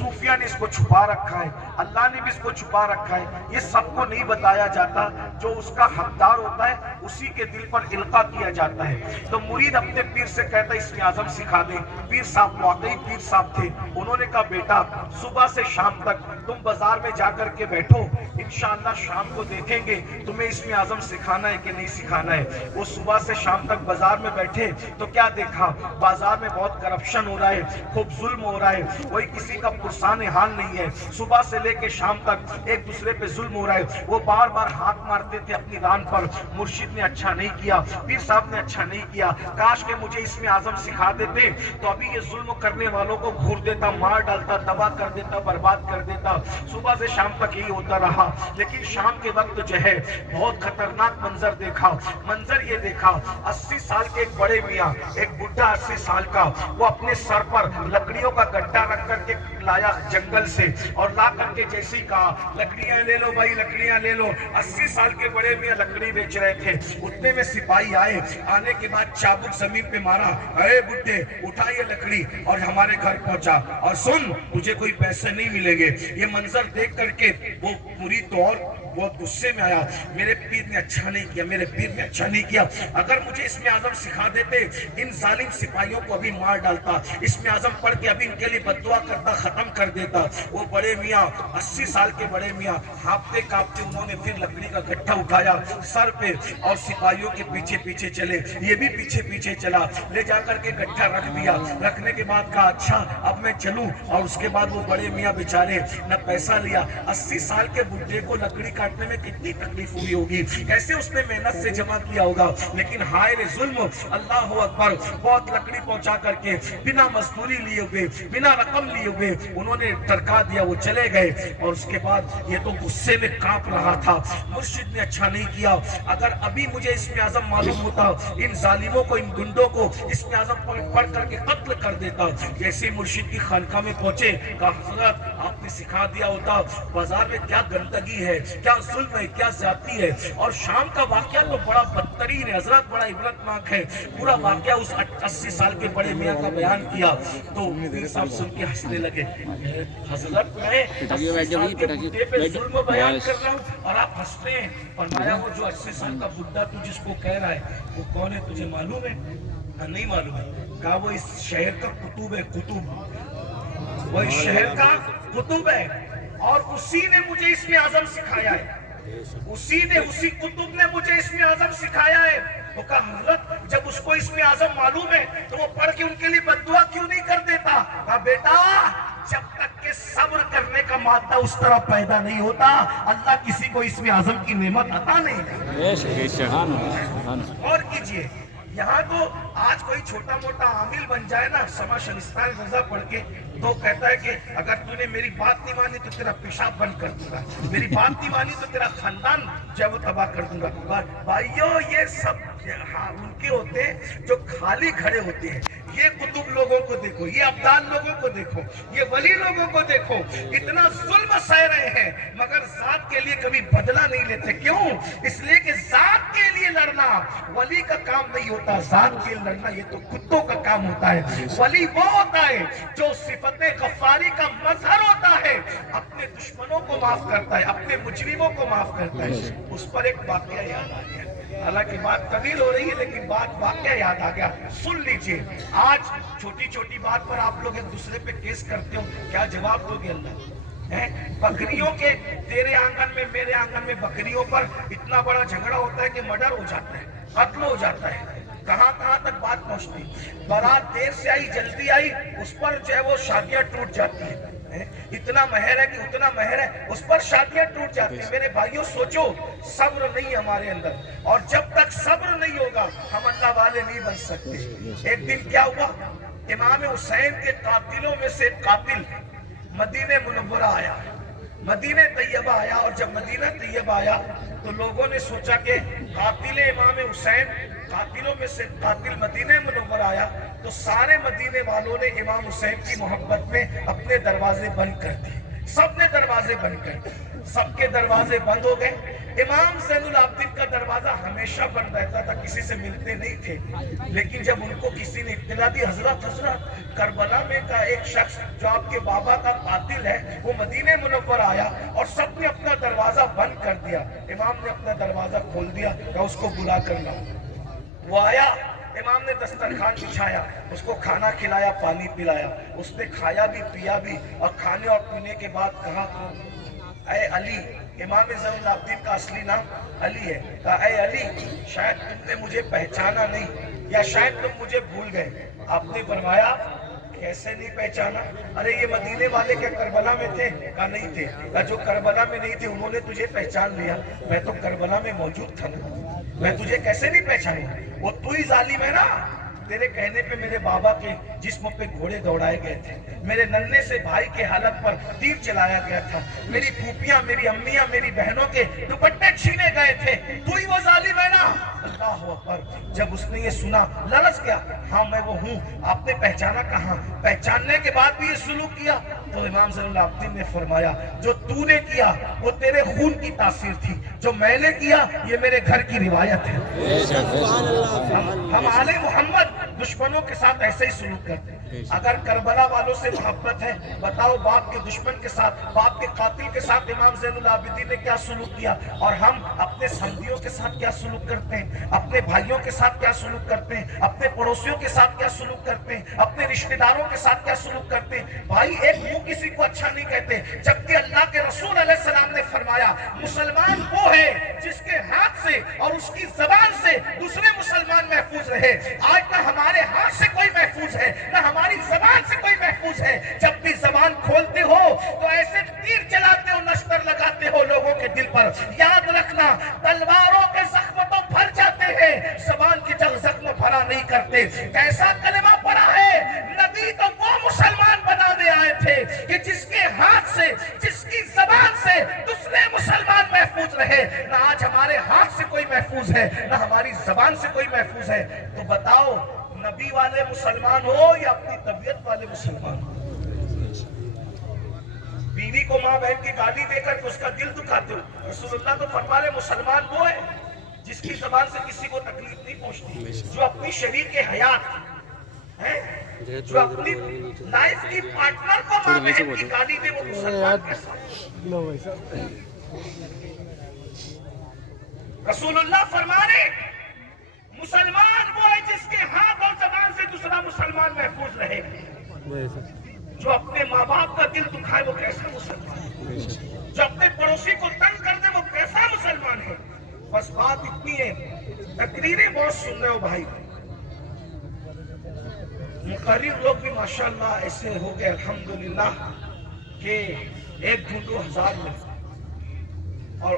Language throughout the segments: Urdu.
صوفیہ نے اس کو چھپا رکھا ہے، اللہ نے بھی اس کو چھپا رکھا ہے، یہ سب کو نہیں بتایا جاتا، جو اس کا حقدار ہوتا ہے اسی کے دل پر القاء کیا جاتا ہے۔ تو مرید اپنے پیر سے کہتا ہے اسم اعظم سکھا دے۔ پیر صاحب واقعی پیر صاحب تھے، انہوں نے کہا بیٹا صبح سے شام تک تم بازار میں جا کر کے بیٹھو، انشاءاللہ شام کو دیکھیں گے تمہیں اسم اعظم سکھانا ہے کہ نہیں سکھانا ہے۔ وہ صبح سے شام تک بازار میں بیٹھے تو کیا دیکھا، بازار میں بہت کرپشن ہو رہا ہے، خوب ظلم ہو رہا ہے، کوئی کسی کا پرسان حال نہیں ہے، صبح سے لے کے شام تک ایک دوسرے پہ ظلم ہو رہا ہے۔ وہ بار بار ہاتھ مارتے تھے اپنی ران پر، مرشد نے اچھا نہیں کیا، پیر صاحب نے اچھا نہیں کیا، کاش کہ مجھے اسم اعظم سکھا دیتے تو ابھی یہ ظلم کرنے والوں کو گھور دیتا، مار ڈالتا، تباہ کر دیتا، برباد کر دیتا۔ صبح سے شام تک یہی ہوتا رہا، لیکن شام کے وقت جو ہے بہت خطرناک منظر دیکھا۔ منظر یہ دیکھا، 80 سال کے ایک بڑے میاں، ایک بڈھا 80 سال کا، وہ اپنے سر پر لکڑیوں کا گڈھا رکھ کر کے لایا جنگل سے، اور لا کر کے جیسے ہی کہا لکڑیاں لے لو بھائی، لکڑیاں لے لو۔ 80 سال کے بڑے میاں لکڑی بیچ رہے تھے، اتنے میں سپاہی آئے، آنے کے بعد چابک زمین پہ مارا، اے بڈھے اٹھا یہ لکڑی اور ہمارے گھر پہنچا، اور سن تجھے کوئی پیسے نہیں ملیں گے۔ یہ منظر دیکھ کر کے وہ مرید تو اور بہت غصے میں آیا، میرے پیر نے اچھا نہیں کیا، میرے پیر نے اچھا نہیں کیا، اگر مجھے اسم اعظم سکھا دیتے ان ظالم سپاہیوں کو ابھی مار ڈالتا، اسم اعظم پڑھ کے ابھی ان کے لیے بد دعا کرتا، ختم کر دیتا۔ وہ بڑے میاں 80 سال کے بڑے میاں ہانپتے کانپتے انہوں نے پھر لکڑی کا گٹھا اٹھایا سر پہ اور سپاہیوں کے پیچھے پیچھے چلے، یہ بھی پیچھے پیچھے چلا، لے جا کر کے گٹھا رکھ دیا۔ رکھنے کے بعد کہا اچھا اب میں چلوں، اور اس کے بعد وہ بڑے میاں بیچارے نہ پیسہ لیا۔ 80 سال کے بڈھے کو لکڑی کاٹنے میں کتنی تکلیف ہوئی ہوگی، کیسے اس نے محنت سے جمع کیا ہوگا، لیکن ہائے رے ظلم، اللہ اکبر، بہت لکڑی پہنچا کر کے بنا مزدوری لیے ہوئے، بنا رقم لیے ہوئے انہوں نے ٹرکا دیا، وہ چلے گئے۔ اور اس کے بعد یہ تو غصے میں کانپ رہا تھا، مرشد نے اچھا نہیں کیا، اگر ابھی مجھے اسم اعظم معلوم ہوتا ان ظالموں کو، ان گنڈوں کو اسم اعظم پڑھ کر کے قتل کر دیتا۔ جیسے ہی مرشد کی خانقاہ میں پہنچے کہا حضرت آپ نے سکھا دیا ہوتا، بازار میں کیا گندگی ہے، کیا ظلم ہے، کیا زیادتی ہے۔ اور شام کا واقعہ تو بڑا بدترین ہے حضرت، بڑا عبرتناک ہے۔ پورا واقعہ اس 80 سال کے بڑے میاں کا بیان کیا تو پیر صاحب سن کے ہنسنے لگے، حضرت میں 80 سال کے بڈھے پہ ظلم بیان کر رہا ہوں اور آپ ہنستے ہیں۔ فرمایا وہ جو 80 سال کا بڈھا تو جس کو کہہ رہا ہے وہ کون ہے تجھے معلوم ہے؟ نہیں معلوم ہے۔ کہا وہ اس شہر کا قطب ہے، قطب، وہ اس شہر کا قطب ہے، اور اسی نے مجھے اسم اعظم سکھایا ہے، اسی قطب نے مجھے اسم اعظم سکھایا ہے۔ وہ کہا حضرت جب اس کو اسم اعظم معلوم ہے تو وہ پڑھ کے ان کے لیے بد دعا کیوں نہیں کر دیتا؟ کہا بیٹا جب تک کہ صبر کرنے کا مادہ اس طرح پیدا نہیں ہوتا اللہ کسی کو اسم اعظم کی نعمت عطا نہیں کرتا۔ اور کیجئے یہاں تو آج کوئی چھوٹا موٹا عامل بن جائے نا سما شنستان رضا پڑھ کے تو کہتا ہے کہ اگر تو نے میری بات نہیں مانی تو تیرا پیشاب بند کر دوں گا، میری بات نہیں مانی تو تیرا خاندان جو ہے وہ تباہ کر دوں گا۔ بھائیو یہ سب ان کے ہوتے ہیں جو خالی کھڑے ہوتے ہیں۔ یہ قطب لوگوں کو دیکھو، یہ ابدال لوگوں کو دیکھو، یہ ولی لوگوں کو دیکھو، اتنا ظلم سہ رہے ہیں مگر ذات کے لیے کبھی بدلہ نہیں لیتے۔ کیوں؟ اس لیے کہ ذات کے لیے لڑنا ولی کا کام نہیں ہوتا، ذات کے لیے لڑنا یہ تو کتوں کا کام ہوتا ہے۔ ولی وہ ہوتا ہے جو صفت غفاری کا مظہر ہوتا ہے، اپنے دشمنوں کو معاف کرتا ہے، اپنے مجرموں کو معاف کرتا ہے۔ اس پر ایک واقعہ یاد آ گیا، حالانکہ بات طویل ہو رہی ہے لیکن واقعہ یاد آ گیا، سن لیجئے۔ آج چھوٹی چھوٹی بات پر آپ لوگ ایک دوسرے پہ کیس کرتے ہو، کیا جواب دو گے اللہ؟ بکریوں کے تیرے آنگن میں میرے آنگن میں بکریوں پر اتنا بڑا جھگڑا ہوتا ہے کہ مرڈر ہو جاتا ہے، قتل ہو جاتا ہے، کہاں کہاں تک بات پہنچتی، بارات دیر سے آئی جلدی آئی اس پر جو ہے وہ شادیاں ٹوٹ جاتی ہیں، اتنا مہر ہے کہ اتنا مہر ہے اس پر شادیاں ٹوٹ جاتی ہیں۔ میرے بھائیوں سوچو، صبر نہیں ہمارے اندر، اور جب تک صبر نہیں ہوگا ہم اللہ والے نہیں بن سکتے۔ ایک دن کیا ہوا، امام حسین کے قاتلوں میں سے قاتل مدینہ منورہ آیا، مدینہ طیبہ آیا، اور جب مدینہ طیبہ آیا تو لوگوں نے سوچا کہ قاتل امام حسین، قاتلوں میں سے قاتل مدینہ منورہ آیا تو سارے مدینے والوں نے امام حسین کی محبت میں اپنے دروازے بند کر دیے، سب نے دروازے بند کر، سب کے دروازے بند ہو گئے۔ امام زین العابدین کا دروازہ ہمیشہ بند رہتا تھا، کسی سے ملتے نہیں تھے، لیکن جب ان کو کسی نے اطلاع دی حضرت کربلا میں کا ایک شخص جو آپ کے بابا کا قاتل ہے وہ مدینہ منور آیا، اور سب نے اپنا دروازہ بند کر دیا، امام نے اپنا دروازہ کھول دیا کہ اس کو بلا کر لاؤ۔ وہ آیا، امام نے دسترخوان بچھایا، اس کو کھانا کھلایا، پانی پلایا، اس نے کھایا بھی پیا بھی، اور کھانے اور پینے کے بعد کہا اے علی، امام زین العابدین کا اصلی نام علی ہے، کہا اے علی شاید تم نے مجھے پہچانا نہیں، یا شاید تم مجھے بھول گئے۔ آپ نے فرمایا کیسے نہیں پہچانا؟ ارے یہ مدینے والے کیا کربلا میں تھے؟ کہا نہیں تھے۔ کہا جو کربلا میں نہیں تھے انہوں نے تجھے پہچان لیا، میں تو کربلا میں موجود تھا نا، میں تجھے کیسے نہیں پہچانوں؟ وہ تو ہی ظالم ہے نا، تیرے کہنے پہ میرے بابا کے جسم پہ گھوڑے دوڑائے گئے تھے، میرے ننھے سے بھائی کے حالت پر تیر چلایا گیا تھا، میری پھوپھیاں، میری امیاں، میری بہنوں کے دوپٹے چھینے گئے تھے، تو ہی وہ ظالم ہے نا۔ اللہ اکبر۔ جب اس نے یہ سنا لرز گیا، ہاں میں وہ ہوں۔ آپ نے پہچانا کہاں؟ پہچاننے کے بعد بھی یہ سلوک کیا؟ تو امام زین العابدین نے فرمایا جو تو نے کیا وہ تیرے خون کی تاثیر تھی، جو میں نے کیا یہ میرے گھر کی روایت ہے۔ ہم آل محمد دشمنوں کے ساتھ ایسے ہی سلوک کرتے ہیں۔ اگر کربلا والوں سے محبت ہے، بتاؤ باپ کے دشمن کے ساتھ، باپ کے قاتل کے ساتھ امام زین العابدین نے کیا سلوک کیا، اور ہم اپنے سمدھیوں کے ساتھ کیا سلوک کرتے ہیں، اپنے بھائیوں کے ساتھ کیا سلوک کرتے ہیں، اپنے پڑوسیوں کے ساتھ کیا سلوک کرتے ہیں، اپنے رشتہ داروں کے ساتھ کیا سلوک کرتے ہیں۔ بھائی ایک منہ کسی کو اچھا نہیں کہتے، جبکہ اللہ کے رسول علیہ السلام نے فرمایا مسلمان وہ ہے جس کے ہاتھ سے اور اس کی زبان سے دوسرے مسلمان محفوظ رہے۔ آج نہ ہمارے ہاتھ سے کوئی محفوظ ہے، نہ ہماری زبان سے کوئی محفوظ ہے۔ جب بھی زبان کھولتے ہو تو ایسے تیر چلاتے ہو، نشتر لگاتے ہو لوگوں کے دل پر۔ یاد رکھنا تلواروں کے زخم تو بھر جاتے ہیں، زبان کے زخم بھرا نہیں کرتے۔ کیسا کلمہ پڑا ہے؟ نبی تو وہ مسلمان بنانے آئے تھے کہ جس کے ہاتھ سے، جس کی زبان سے دوسرے مسلمان محفوظ رہے۔ نہ آج ہمارے ہاتھ سے کوئی محفوظ ہے، نہ ہماری زبان سے کوئی محفوظ ہے۔ تو بتاؤ نبی والے مسلمان ہو یا اپنی طبیعت والے مسلمان ہو؟ بیوی کو ماں بہن کی گالی دے کر اس کا دل دکھاتے ہو۔ رسول اللہ تو فرما رہے مسلمان وہ ہے جس کی زبان سے کسی کو تکلیف نہیں پہنچتی، جو اپنی شریک حیات ہے، جو اپنی لائف کی پارٹنر کو ماں بہن کی گالی دے، وہ مسلمان کیسا ہے؟ رسول اللہ فرما رہے مسلمان وہ ہے جس کے ہاتھ اور زبان سے دوسرا مسلمان محفوظ رہے۔ جو اپنے ماں باپ کا دل دکھائے وہ کیسا مسلمان ہے؟ جو اپنے پڑوسی کو تنگ کر دے وہ کیسا مسلمان ہے؟ بس بات اتنی ہے، تقریریں بہت سن رہے ہو بھائی، مقرر لوگ بھی ماشاءاللہ ایسے ہو گئے الحمدللہ کہ 1-2 ہزار میں، اور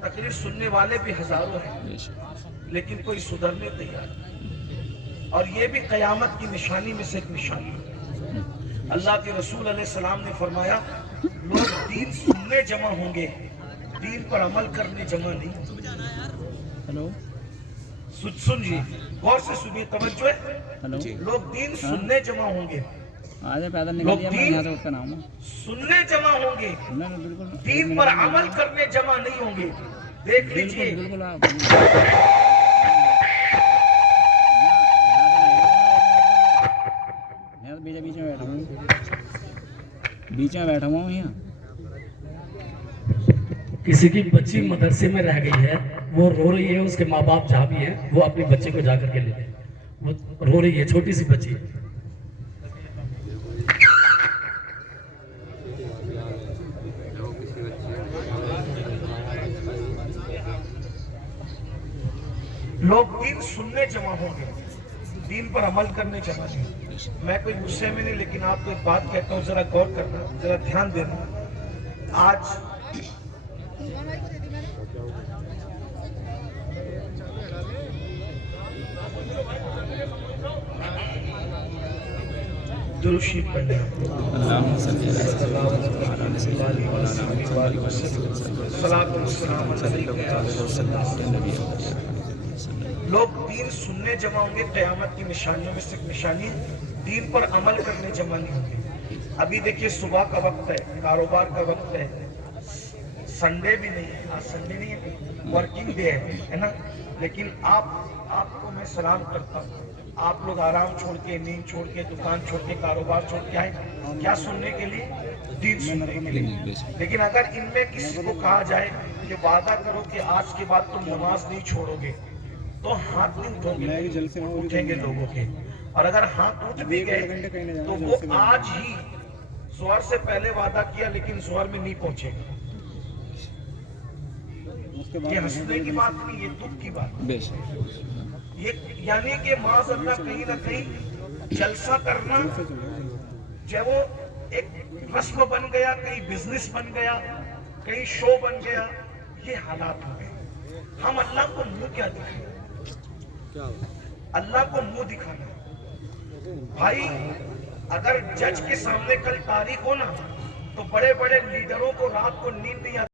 تقریر سننے والے بھی ہزاروں ہیں، لیکن کوئی سدھرنے تیار نہیں۔ اور یہ بھی قیامت کی نشانی میں سے ایک نشانی ہے۔ اللہ کے رسول علیہ السلام نے فرمایا لوگ دین سننے جمع ہوں گے، دین پر عمل کرنے جمع نہیں۔ سنیے غور سے سنیے، توجہ ہے۔ لوگ دین سننے جمع ہوں گے، لوگ دین سننے جمع ہوں گے، دین پر عمل کرنے جمع نہیں ہوں گے۔ دیکھ لیجئے بیچ میں بیٹھا ہوں یہاں، کسی کی بچی مدرسے میں رہ گئی ہے، وہ رو رہی ہے، اس کے ماں باپ جہاں بھی ہیں وہ اپنی بچے کو جا کر کے لے لیں، وہ رو رہی ہے، چھوٹی سی بچی ہے۔ لوگ دین سننے جمع ہوں گے، دین پر عمل کرنے جمع نہیں۔ میں کوئی غصے میں نہیں، لیکن آپ کو ایک بات کہتا ہوں، ذرا غور کرنا، ذرا دھیان دینا۔ آج درود شریف پڑھنے لوگ دین سننے جمع ہوں گے، قیامت کی نشانیوں میں سے ایک نشانی دین پر عمل کرنے جمع نہیں ہوں گے۔ ابھی دیکھیے صبح کا وقت ہے، کاروبار کا وقت ہے، سنڈے بھی نہیں ہے، آج سنڈے نہیں ہے، ورکنگ ڈے ہے نا، لیکن آپ کو میں سلام کرتا ہوں، آپ لوگ آرام چھوڑ کے، نیند چھوڑ کے، دکان چھوڑ کے، کاروبار چھوڑ کے آئے کیا سننے کے لیے؟ دین سننے کے لیے۔ لیکن اگر ان میں کسی کو کہا جائے کہ وعدہ کرو کہ آج کے بعد تم نماز نہیں چھوڑو گے، تو ہاتھ نہیں اٹھو گے، اٹھیں گے لوگوں کے، اور اگر ہاتھ اٹھ بھی گئے تو وہ آج ہی ظہر سے پہلے وعدہ کیا لیکن ظہر میں نہیں پہنچے گا۔ یہ ہنسنے کی بات نہیں، یہ دکھ کی بات، یہ یعنی کہ معاذ اللہ کہیں نہ کہیں جلسہ کرنا جب وہ ایک رسم بن گیا، کہیں بزنس بن گیا، کہیں شو بن گیا، یہ حالات ہو گئے۔ ہم اللہ کو منہ کیا دکھائیں؟ اللہ کو منہ دکھانا بھائی، اگر جج کے سامنے کل تاریخ ہو نا تو بڑے بڑے لیڈروں کو رات کو نیند نہیں آتی۔